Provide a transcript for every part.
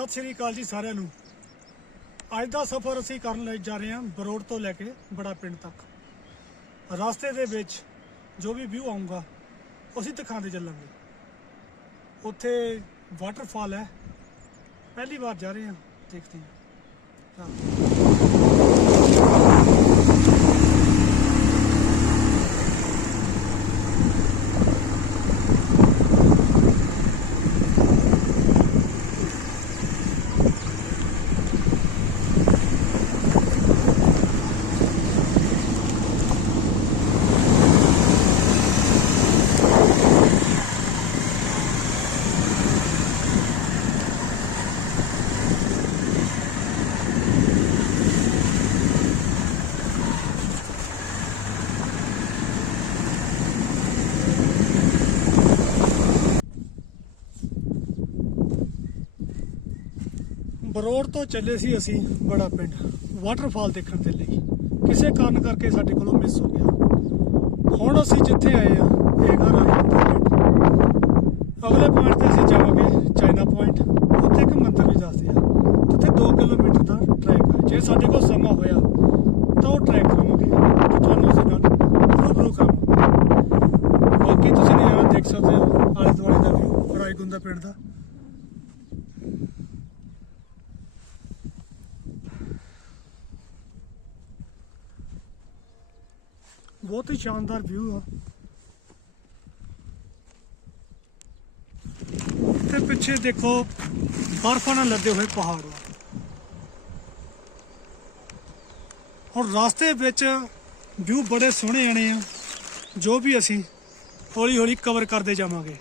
ਸਤਿ ਸ਼੍ਰੀ ਅਕਾਲ ਜੀ ਸਾਰਿਆਂ ਨੂੰ। ਅੱਜ ਦਾ ਸਫ਼ਰ ਅਸੀਂ ਕਰਨ ਲਈ ਜਾ ਰਹੇ ਹਾਂ ਬਰੋੜ ਤੋਂ ਲੈ ਕੇ ਬੜਾ ਪਿੰਡ ਤੱਕ। ਰਸਤੇ ਦੇ ਵਿੱਚ ਜੋ ਵੀ ਵਿਊ ਆਊਗਾ, ਅਸੀਂ ਦਿਖਾਉਂਦੇ ਚੱਲਾਂਗੇ। ਉੱਥੇ ਵਾਟਰਫਾਲ ਹੈ। ਪਹਿਲੀ ਵਾਰ ਜਾ ਰਹੇ ਹਾਂ, ਦੇਖਦੇ ਹਾਂ। ਚਲੋ। ਬਰੋੜ ਤੋਂ ਚੱਲੇ ਸੀ ਅਸੀਂ ਬੜਾ ਪਿੰਡ ਵਾਟਰਫਾਲ ਦੇਖਣ ਦੇ ਲਈ। ਕਿਸੇ ਕਾਰਨ ਕਰਕੇ ਸਾਡੇ ਕੋਲੋਂ ਮਿਸ ਹੋ ਗਿਆ। ਹੁਣ ਅਸੀਂ ਜਿੱਥੇ ਆਏ ਆ ਇਹ ਹੈਗਾ ਰਾਜਪੁਰ ਅਗਲੇ ਪੁਆਇੰਟ ਤੇ ਅਸੀਂ ਜਾਵਾਂਗੇ, ਚਾਈਨਾ ਪੁਆਇੰਟ ਉੱਥੇ ਇੱਕ ਮੰਦਿਰ ਵੀ ਦੱਸਦੇ ਆ। ਜਿੱਥੇ 2 ਕਿਲੋਮੀਟਰ ਦਾ ਟਰੈਕ ਹੈ ਜੇ ਸਾਡੇ ਕੋਲ ਸਮਾਂ ਹੋਇਆ, ਤਾਂ ਉਹ ਟਰੈਕ ਕਰਾਂਗੇ। ਤੁਹਾਨੂੰ ਉਸ ਨਾਲ ਰੂਬਰੂ ਕਰਾਂਗੇ ਬਾਕੀ ਤੁਸੀਂ ਨਜ਼ਾਰਾ ਦੇਖ ਸਕਦੇ ਹੋ, ਆਲੇ ਦੁਆਲੇ ਦਾ ਵਿਊ ਰਾਏਗੁੰਦਾ ਪਿੰਡ ਦਾ। ਬਹੁਤ ਹੀ ਸ਼ਾਨਦਾਰ ਵਿਊ ਆ। ਤੇ ਪਿੱਛੇ ਦੇਖੋ ਬਰਫਾਂ ਨਾਲ ਲੱਦੇ ਹੋਏ ਪਹਾੜ ਆ। ਹੁਣ ਰਸਤੇ ਵਿੱਚ ਵਿਊ ਬੜੇ ਸੋਹਣੇ ਆਣੇ ਆ, ਜੋ ਵੀ ਅਸੀਂ ਹੌਲੀ ਹੌਲੀ ਕਵਰ ਕਰਦੇ ਜਾਵਾਂਗੇ।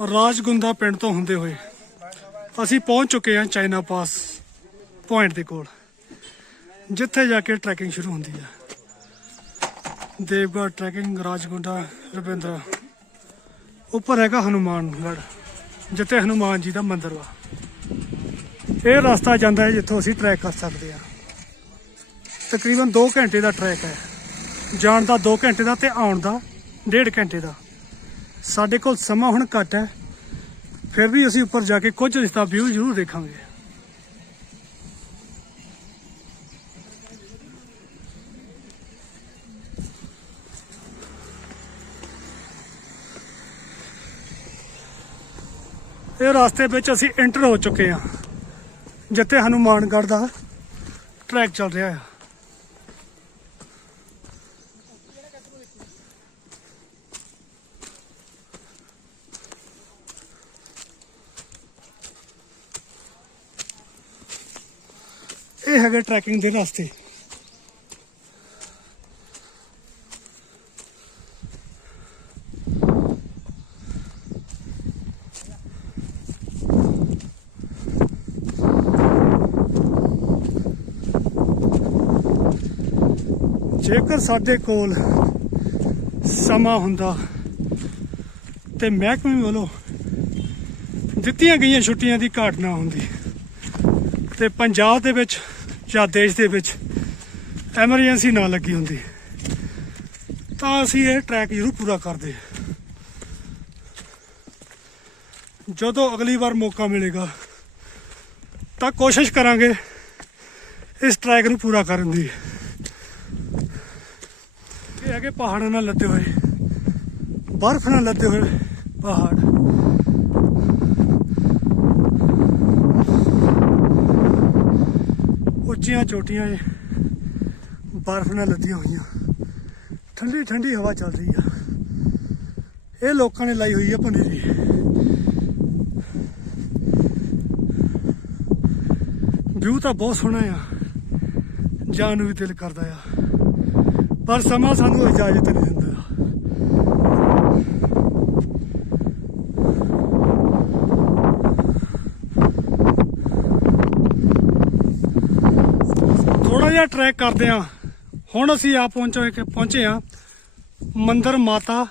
ਰਾਜਗੁੰਦਾ ਪਿੰਡ ਤੋਂ ਹੁੰਦੇ ਹੋਏ ਅਸੀਂ ਪਹੁੰਚ ਚੁੱਕੇ ਹਾਂ ਚਾਈਨਾ ਪਾਸ ਪੁਆਇੰਟ ਦੇ ਕੋਲ, ਜਿੱਥੇ ਜਾ ਕੇ ਟਰੈਕਿੰਗ ਸ਼ੁਰੂ ਹੁੰਦੀ ਹੈ ਦੇਵਗੜ ਟਰੈਕਿੰਗ ਰਾਜਗੁੰਡਾ ਰਵਿੰਦਰਾ ਉੱਪਰ ਹੈਗਾ ਹਨੂਮਾਨਗੜ ਜਿੱਥੇ ਹਨੂਮਾਨ ਜੀ ਦਾ ਮੰਦਿਰ ਵਾ। ਇਹ ਰਸਤਾ ਜਾਂਦਾ ਹੈ ਜਿੱਥੋਂ ਅਸੀਂ ਟਰੈਕ ਕਰ ਸਕਦੇ ਹਾਂ। ਤਕਰੀਬਨ 2 ਘੰਟੇ ਦਾ ਟਰੈਕ ਹੈ। ਜਾਣ ਦਾ 2 ਘੰਟੇ ਦਾ ਤੇ ਆਉਣ ਦਾ 1.5 ਘੰਟੇ ਦਾ। ਸਾਡੇ ਕੋਲ ਸਮਾਂ ਹੁਣ ਘੱਟ ਹੈ। ਫਿਰ ਵੀ ਅਸੀਂ ਉੱਪਰ ਜਾ ਕੇ ਕੁਝ ਰਿਸ਼ਤਾ ਵਿਊ ਜ਼ਰੂਰ ਦੇਖਾਂਗੇ। ਇਹ ਰਸਤੇ ਵਿੱਚ ਅਸੀਂ ਐਂਟਰ ਹੋ ਚੁੱਕੇ ਹਾਂ। ਜਿੱਥੇ ਹਨੂਮਾਨਗੜ੍ਹ ਦਾ ਟਰੈਕ ਚੱਲ ਰਿਹਾ ਹੈ। ਇਹ ਹੈਗੇ ਟਰੈਕਿੰਗ ਦੇ ਰਸਤੇ। ਜੇਕਰ ਸਾਡੇ ਕੋਲ ਸਮਾਂ ਹੁੰਦਾ ਤੇ ਮਹਿਕਮੇ ਵੱਲੋਂ ਦਿੱਤੀਆਂ ਗਈਆਂ ਛੁੱਟੀਆਂ ਦੀ ਘਾਟ ਨਾ ਹੁੰਦੀ ਤੇ ਪੰਜਾਬ ਦੇ ਵਿੱਚ ਜਾਂ ਦੇਸ਼ ਦੇ ਵਿੱਚ ਐਮਰਜੈਂਸੀ ਨਾ ਲੱਗੀ ਹੁੰਦੀ, ਤਾਂ ਅਸੀਂ ਇਹ ਟਰੈਕ ਜ਼ਰੂਰ ਪੂਰਾ ਕਰਦੇ ਜਦੋਂ ਅਗਲੀ ਵਾਰ ਮੌਕਾ ਮਿਲੇਗਾ, ਤਾਂ ਕੋਸ਼ਿਸ਼ ਕਰਾਂਗੇ ਇਸ ਟਰੈਕ ਨੂੰ ਪੂਰਾ ਕਰਨ ਦੀ। ਇਹ ਹੈਗੇ ਪਹਾੜਾਂ ਨਾਲ ਲੱਦੇ ਹੋਏ, ਬਰਫ਼ ਨਾਲ ਲੱਦੇ ਹੋਏ ਪਹਾੜ। ਉੱਚੀਆਂ ਚੋਟੀਆਂ ਏ ਬਰਫ਼ ਨਾਲ ਲੱਦੀਆਂ ਹੋਈਆਂ। ਠੰਡੀ ਠੰਡੀ ਹਵਾ ਚੱਲ ਰਹੀ ਆ। ਇਹ ਲੋਕਾਂ ਨੇ ਲਾਈ ਹੋਈ ਆ ਪਨੀਰੀ ਵਿਊ ਤਾਂ ਬਹੁਤ ਸੋਹਣਾ ਆ। ਜਾਣ ਨੂੰ ਵੀ ਦਿਲ ਕਰਦਾ ਆ। ਪਰ ਸਮਾਂ ਸਾਨੂੰ ਇਜਾਜ਼ਤ ਨਹੀਂ ਦਿੰਦਾ। ਜਿਹਾ ਟਰੈਕ ਕਰਦੇ ਆ ਹੁਣ ਅਸੀਂ ਆ ਪਹੁੰਚੇ ਕਿ ਪਹੁੰਚੇ ਆ ਮੰਦਰ ਮਾਤਾ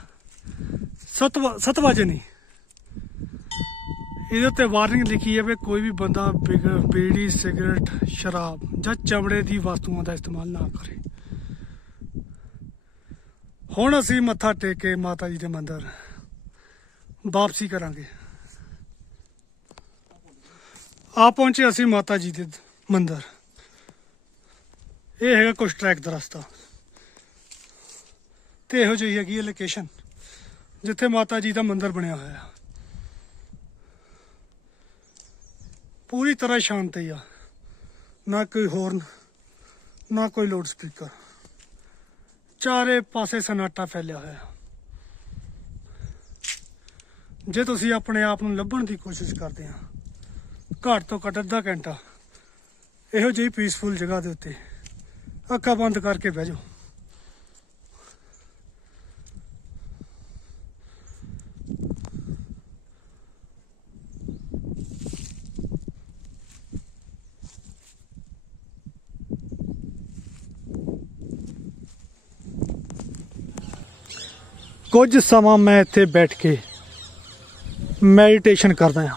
ਸਤਵਾ ਸਤਵਾਜਨੀ ਇਹਦੇ ਉੱਤੇ ਵਾਰਨਿੰਗ ਲਿਖੀ ਹੈ ਵੀ ਕੋਈ ਵੀ ਬੰਦਾ ਬਿਗ- ਬੀੜੀ, ਸਿਗਰਟ, ਸ਼ਰਾਬ ਜਾਂ ਚਮੜੇ ਦੀ ਵਸਤੂਆਂ ਦਾ ਇਸਤੇਮਾਲ ਨਾ ਕਰੇ। ਹੁਣ ਅਸੀਂ ਮੱਥਾ ਟੇਕ ਕੇ ਮਾਤਾ ਜੀ ਦੇ ਮੰਦਰ ਵਾਪਸੀ ਕਰਾਂਗੇ। ਆ ਪਹੁੰਚੇ ਅਸੀਂ ਮਾਤਾ ਜੀ ਦੇ ਮੰਦਰ। ਇਹ ਹੈਗਾ ਕੁਛ ਟਰੈਕ ਦਾ ਰਸਤਾ। ਤੇ ਇਹੋ ਜਿਹੀ ਹੈਗੀ ਹੈ ਲੋਕੇਸ਼ਨ ਜਿੱਥੇ ਮਾਤਾ ਜੀ ਦਾ ਮੰਦਿਰ ਬਣਿਆ ਹੋਇਆ। ਹੈ ਪੂਰੀ ਤਰ੍ਹਾਂ ਸ਼ਾਂਤੀ ਆ। ਨਾ ਕੋਈ ਹੋਰਨ ਨਾ ਕੋਈ ਲਾਊਡ ਸਪੀਕਰ ਚਾਰੇ ਪਾਸੇ ਸਨਾਟਾ ਫੈਲਿਆ ਹੋਇਆ। ਜੇ ਤੁਸੀਂ ਆਪਣੇ ਆਪ ਨੂੰ ਲੱਭਣ ਦੀ ਕੋਸ਼ਿਸ਼ ਕਰਦੇ ਆ, ਘੱਟ ਤੋਂ ਘੱਟ ਅੱਧਾ ਘੰਟਾ, ਇਹੋ ਜਿਹੀ ਪੀਸਫੁਲ ਜਗ੍ਹਾ ਦੇ ਉੱਤੇ। ਅੱਖਾਂ ਬੰਦ ਕਰਕੇ ਬਹਿ ਜਾਓ। ਕੁਝ ਸਮਾਂ ਮੈਂ ਇੱਥੇ ਬੈਠ ਕੇ ਮੈਡੀਟੇਸ਼ਨ ਕਰਦਾ ਹਾਂ।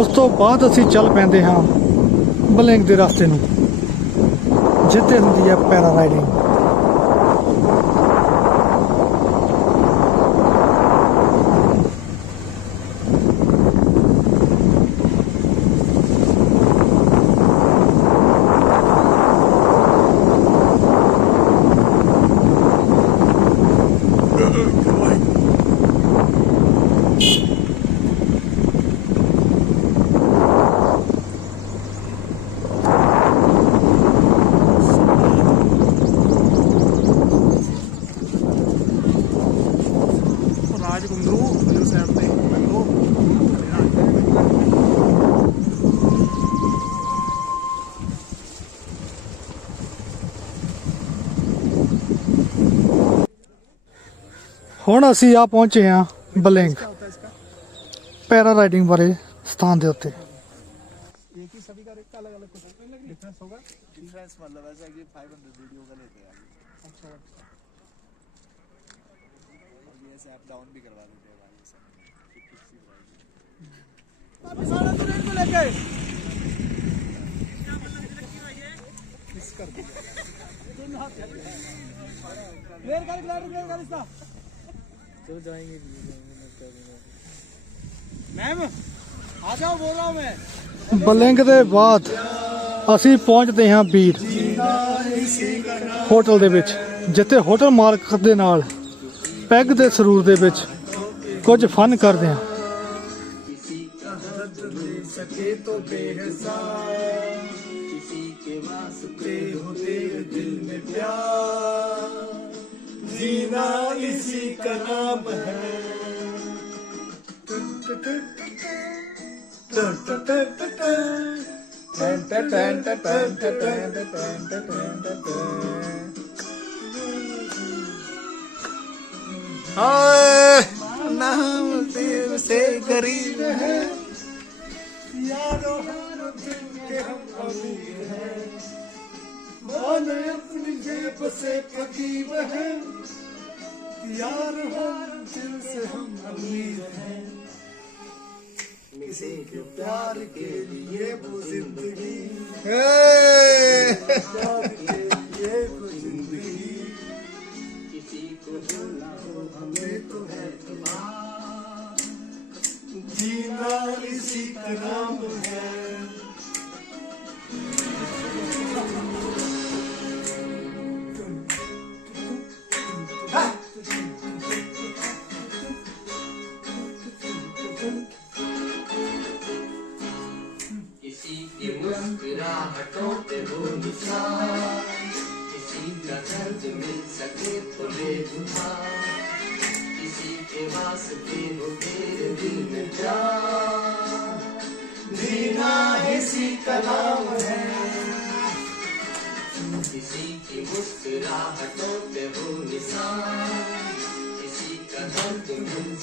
ਉਸ ਤੋਂ ਬਾਅਦ ਅਸੀਂ ਚੱਲ ਪੈਂਦੇ ਹਾਂ ਬਲਿੰਗ ਦੇ ਰਸਤੇ ਨੂੰ, ਜਿੱਥੇ ਹੁੰਦੀ ਹੈ ਪੈਰਾ ਰਾਈਡਿੰਗ ਹੁਣ ਅਸੀਂ ਆ ਪਹੁੰਚੇ ਹਾਂ ਬਲਿੰਗ ਪੈਰਾ ਰਾਈਡਿੰਗ ਬਾਰੇ ਸਥਾਨ ਦੇ ਉੱਤੇ एक ही सभी का रेट का अलग अलग कुछ डिफरेंस होगा डिफरेंस मतलब ऐसा है कि 500 वीडियो का लेते हैं अच्छा और ये ऐसे आप डाउन भी करवा देते हैं भाई ये सब क्लियर कर क्लियर क्लियर कर इसका चलो जाएंगे भी जाएंगे मैं क्या दूंगा मैम आ जाओ बोल रहा हूँ मैं ਬਲਿੰਗ ਦੇ ਬਾਅਦ ਅਸੀਂ ਪਹੁੰਚਦੇ ਹਾਂ ਬੀੜ ਹੋਟਲ ਦੇ ਵਿੱਚ ਜਿੱਥੇ ਹੋਟਲ ਮਾਲਕ ਦੇ ਨਾਲ ਪੈਗ ਦੇ ਸਰੂਰ ਦੇ ਵਿੱਚ ਕੁਝ ਫਨ ਕਰਦੇ ਹਾਂ सके तो बेहसान किसी के वास्ते हो तेरे दिल में प्यार नाम देव से करीब है यारो हैं अपनी जेब से फकीर हैं यार हार दिल से हम अमीर हैं। किसी के प्यार के लिए वो जिंदगी प्यार के लिए वो जिंदगी किसी को भूलना हो हमें तो है तुम्हारा जीना इसी का नाम है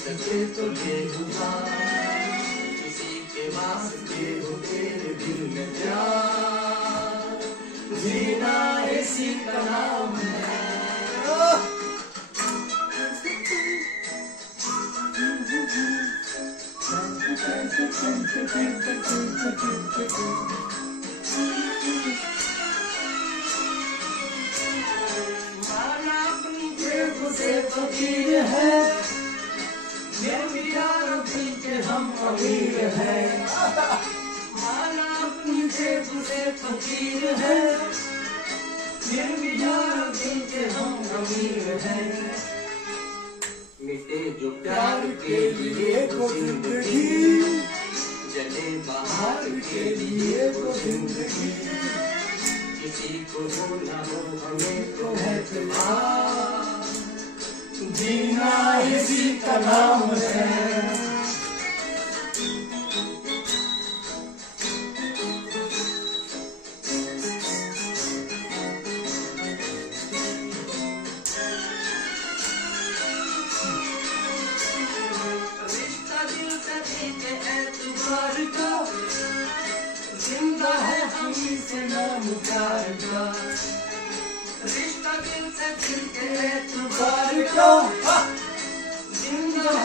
सके तो ले उठा किसी के वास्ते हो तेरे दिल में प्यार जीना इसी का नाम है से फकीर हैं। फकीर है। मेरे यार के हम अमीर हैं। मिटे जो प्यार के लिए वो ज़िंदगी। जले बाहर के लिए वो ज़िंदगी। किसी को हो ना हो हमें तो है तुम्हारा। जीना इसी का नाम है।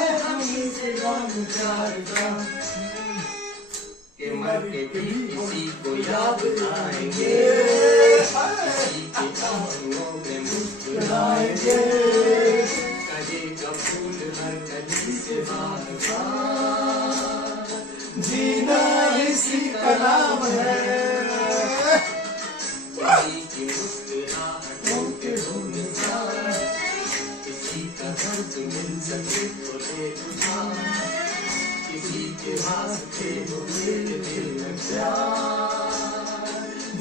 का मर के भी किसी को याद आएँगे। किसी के आँखों में मुस्कुराएँगे। कहेगा फूल हर कली से बाहर। जीना इसी का नाम है। दर्द मिल सके तो ले किसी के वास्ते हो मेरे दिल में प्यार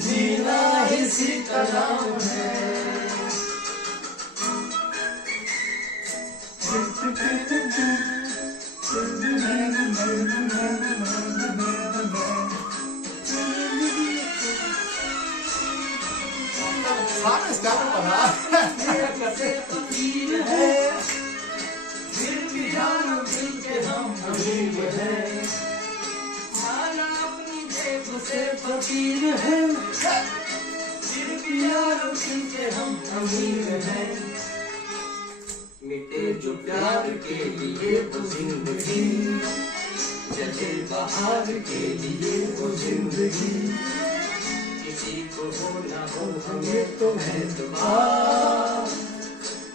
जीना इसी का नाम है सारे स्टार बना फकीर है फिर भी यारों दिल के हम अमीर हैं। माना अपनी जेब से फकीर है। फिर भी यारों दिल के हम अमीर हैं। मिटे जो प्यार के लिए वो ज़िंदगी जले बाहर के लिए वो ज़िंदगी। किसी को हो ना हो, हमें तो है दुआ।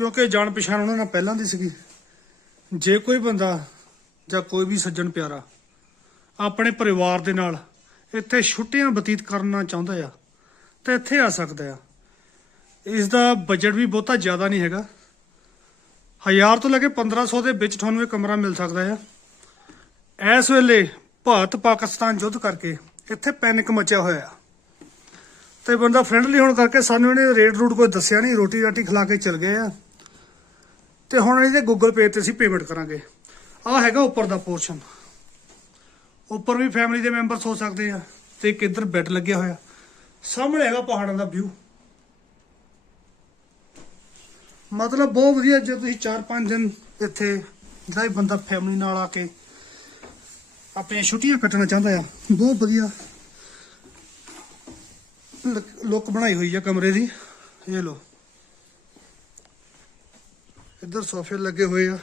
ਕਿਉਂਕਿ ਜਾਣ ਪਛਾਣ ਉਹਨਾਂ ਨਾਲ ਪਹਿਲਾਂ ਦੀ ਸੀਗੀ। ਜੇ ਕੋਈ ਬੰਦਾ ਜਾਂ ਕੋਈ ਵੀ ਸੱਜਣ ਪਿਆਰਾ ਆਪਣੇ ਪਰਿਵਾਰ ਦੇ ਨਾਲ ਇੱਥੇ ਛੁੱਟੀਆਂ ਬਤੀਤ ਕਰਨਾ ਚਾਹੁੰਦਾ ਆ, ਤਾਂ ਇੱਥੇ ਆ ਸਕਦਾ ਆ। ਇਸ ਦਾ ਬਜਟ ਵੀ ਬਹੁਤਾ ਜ਼ਿਆਦਾ ਨਹੀਂ ਹੈਗਾ। 1000 ਤੋਂ ਲੈ ਕੇ 1500 ਦੇ ਵਿੱਚ ਤੁਹਾਨੂੰ ਇਹ ਕਮਰਾ ਮਿਲ ਸਕਦਾ ਆ। ਇਸ ਵੇਲੇ ਭਾਰਤ ਪਾਕਿਸਤਾਨ ਯੁੱਧ ਕਰਕੇ ਇੱਥੇ ਪੈਨਿਕ ਮਚਿਆ ਹੋਇਆ ਆ। ਤੇ ਬੰਦਾ ਫ੍ਰੈਂਡਲੀ ਹੋਣ ਕਰਕੇ ਸਾਨੂੰ ਇਹਨੇ ਰੇਟ ਰੂਟ ਕੋਈ ਦੱਸਿਆ ਨਹੀਂ ਰੋਟੀ ਰਾਟੀ ਖਿਲਾ ਕੇ ਚਲ ਗਏ ਆ। ਤੇ ਹੁਣ ਇਹਦੇ ਗੂਗਲ ਪੇ ਤੇ ਅਸੀਂ ਪੇਮੈਂਟ ਕਰਾਂਗੇ। ਆ ਹੈਗਾ ਉੱਪਰ ਦਾ ਪੋਰਸ਼ਨ ਉੱਪਰ ਵੀ ਫੈਮਿਲੀ ਦੇ ਮੈਂਬਰਸ ਹੋ ਸਕਦੇ ਆ ਤੇ ਇੱਕ ਇੱਧਰ ਬੈੱਡ ਲੱਗਿਆ ਹੋਇਆ। ਸਾਹਮਣੇ ਹੈਗਾ ਪਹਾੜਾਂ ਦਾ ਵਿਊ ਮਤਲਬ ਬਹੁਤ ਵਧੀਆ ਜੇ ਤੁਸੀਂ 4-5 ਦਿਨ ਇੱਥੇ ਜਿਹੜਾ ਵੀ ਬੰਦਾ ਫੈਮਿਲੀ ਨਾਲ ਆ ਕੇ ਆਪਣੀਆਂ ਛੁੱਟੀਆਂ ਕੱਟਣਾ ਚਾਹੁੰਦਾ ਆ, ਬਹੁਤ ਵਧੀਆ। ਲੁੱਕ ਬਣਾਈ ਹੋਈ ਆ ਕਮਰੇ ਦੀ। ਇਹ ਲੋ ਇੱਧਰ ਸੋਫੇ ਲੱਗੇ ਹੋਏ ਆ।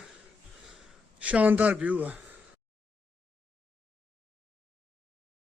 ਸ਼ਾਨਦਾਰ ਵਿਊ ਆ।